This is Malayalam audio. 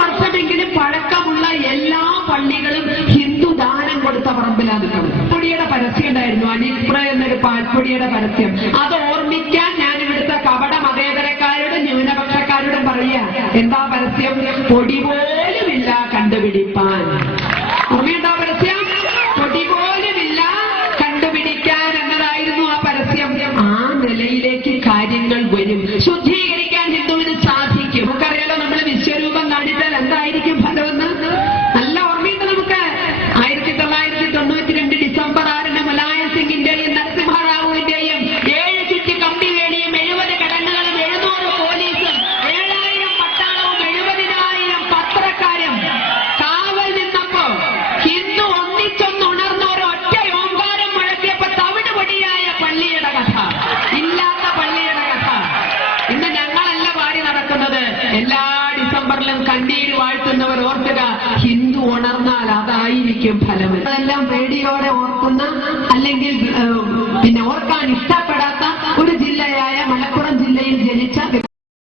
വർഷമെങ്കിലും പഴക്കമുള്ള എല്ലാ പള്ളികളും ഹിന്ദു ദാനം കൊടുത്ത പറമ്പിലാണ്. പാൽപ്പൊടിയുടെ പരസ്യം ഉണ്ടായിരുന്നു, അനിപ്ര എന്നൊരു പാൽപ്പൊടിയുടെ പരസ്യം. അത് ഓർമ്മിക്കാൻ ഞാൻ ഇവിടുത്തെ കപട മതേതരക്കാരോടും ന്യൂനപക്ഷക്കാരോടും പറയാ, എന്താ പരസ്യം? പൊടി പോലുമില്ല കണ്ടുപിടിപ്പാൻ. ഓർമ്മയുണ്ടാ പരസ്യം? പൊടി പോലുമില്ല കണ്ടുപിടിക്കാൻ എന്നതായിരുന്നു ആ പരസ്യം. ആ നിലയിലേക്ക് കാര്യങ്ങൾ വരും. ശുദ്ധീകരിക്കാൻ ഹിന്ദുവിന് സാധിക്കും. നമുക്കറിയാലോ, നമ്മൾ വിശ്വരൂപം കാണിച്ചാൽ എന്തായിരിക്കും ഫലമെന്ന് നല്ല ഓർമ്മയുണ്ട് നമുക്ക്. 1992 ഡിസംബർ 6 മുലായം സിംഗിന്റെയും നരസിംഹറാവുവിന്റെയും 7 ചുറ്റി കമ്പി വേണിയും 70 കിടങ്ങുകളും 700 പോലീസും 7000 പട്ടാളവും 70,000 പത്രക്കാരും കാവൽ നിന്നപ്പോ ഹിന്ദു ഒന്നിച്ചൊന്നുണർന്ന ഒരൊറ്റ ഓങ്കാരം മുഴക്കിയപ്പോ തവിട് പൊടിയായ പള്ളിയുടെ കഥ, ഇല്ലാത്ത പള്ളിയുടെ കഥ. ഇന്ന് ഞങ്ങളല്ല വാരി നടക്കുന്നത്. എല്ലാ ഡിസംബറിലും കണ്ണീര് വാഴ്ത്തുന്നവർ ഓർക്കുക, ഹിന്ദു ഉണർന്നാൽ അതായിരിക്കും ഫലം. അതെല്ലാം പേടിയോടെ ഓർക്കുന്ന, അല്ലെങ്കിൽ പിന്നെ ഓർക്കാൻ ഇഷ്ടപ്പെട്ട